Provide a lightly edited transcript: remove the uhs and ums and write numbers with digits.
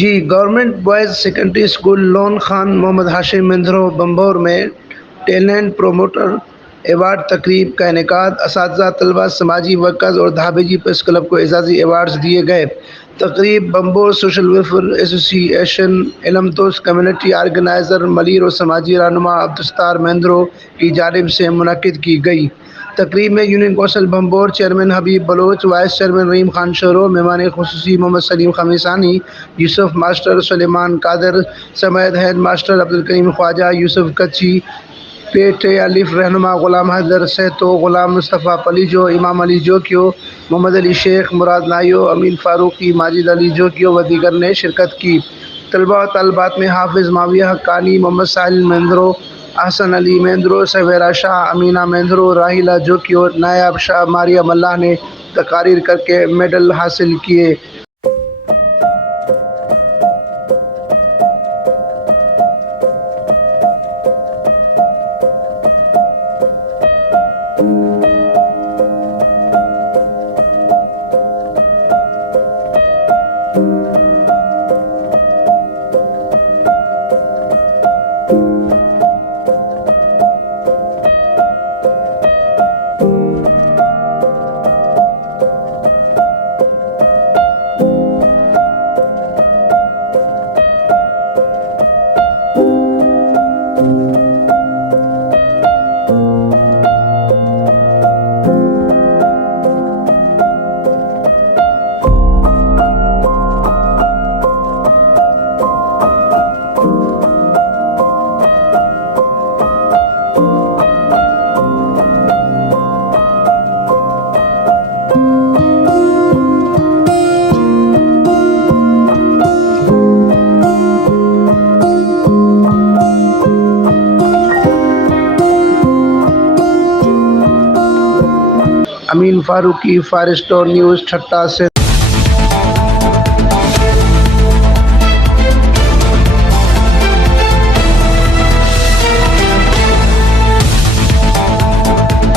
جی government boys secondary school Lon Khan Muhammad Hashim Mindhro Bhambhor میں talent promoter award تقریب کا انعقاد۔ اساتذہ، طلباء، سماجی ورکرز اور دھابیجی پریس کلب کو اعزازی ایوارڈز دیے گئے۔ تقریب بھنبھور سوشل ویلفیئر ایسوسی ایشن، علم دوست کمیونٹی آرگنائزر ملیر اور سماجی رہنما عبدالستار میندھرو کی جانب سے منعقد کی گئی۔ تقریب میں یونین کونسل بھنبھور چیئرمین حبیب بلوچ، وائس چیئرمین رحیم خان شورو، مہمان خصوصی محمد سلیم خمیسانی، یوسف ماسٹر سلیمان قادر سمیت ہیڈ ماسٹر عبدالکریم خواجہ، یوسف کچی، پیٹے الف رہنما غلام حیدر سہتو، غلام مصطفیٰ پلیجو، امام علی جوکیو، محمد علی شیخ، مراد نائیو، امین فاروقی، ماجد علی جوکیو و دیگر نے شرکت کی۔ طلباء و طالبات میں حافظ معاویہ حقانی، محمد ساحل میندھرو، احسن علی میندھرو، سویرا شاہ، امینہ میندھرو، راحیلہ جوکیو، نایاب شاہ مریم اللہ نے تقاریر کر کے میڈل حاصل کیے۔ امین فاروقی، فارسٹور نیوز، ٹھٹہ سے۔